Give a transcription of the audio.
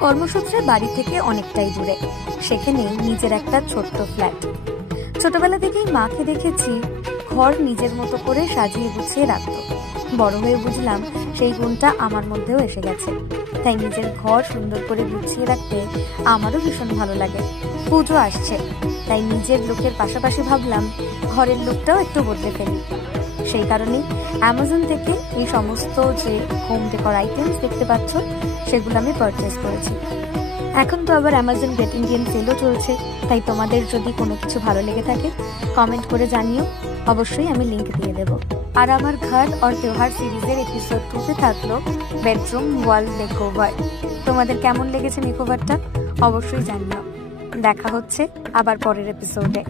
কর্মসূত্রে বাড়ি থেকে অনেকটাই দূরে, সেখানে নিজের একটা ছোট্ট ফ্ল্যাট। ছোটবেলা থেকেই মাকে দেখেছি ঘর নিজের মতো করে সাজিয়ে গুছিয়ে রাখতো। বড় হয়ে বুঝলাম সেই গুণটা আমার মধ্যেও এসে গেছে। তাই নিজের ঘর সুন্দর করে গুছিয়ে রাখতে আমারও ভীষণ ভালো লাগে। পুজো আসছে, তাই নিজের লুকের পাশাপাশি ভাবলাম ঘরের লুকটাও একটু বদলে ফেলি। সেই কারণেই অ্যামাজন থেকে এই সমস্ত যে হোম ডেকর আইটেমস দেখতে পাচ্ছ সেগুলো আমি পারচেস করেছি। এখন তো আবার অ্যামাজন গ্রেট ইন্ডিয়ান সেলও চলছে, তাই তোমাদের যদি কোনো কিছু ভালো লেগে থাকে কমেন্ট করে জানিও, অবশ্যই আমি লিংক দিয়ে দেবো। আর আমার ঘর और त्योहार সিরিজের এপিসোড 2-তে থাকলো বেডরুম ওয়াল মেকওভার। তোমাদের কেমন লেগেছে মেকওভারটা অবশ্যই জানিও। দেখা হচ্ছে আবার পরের এপিসোডে।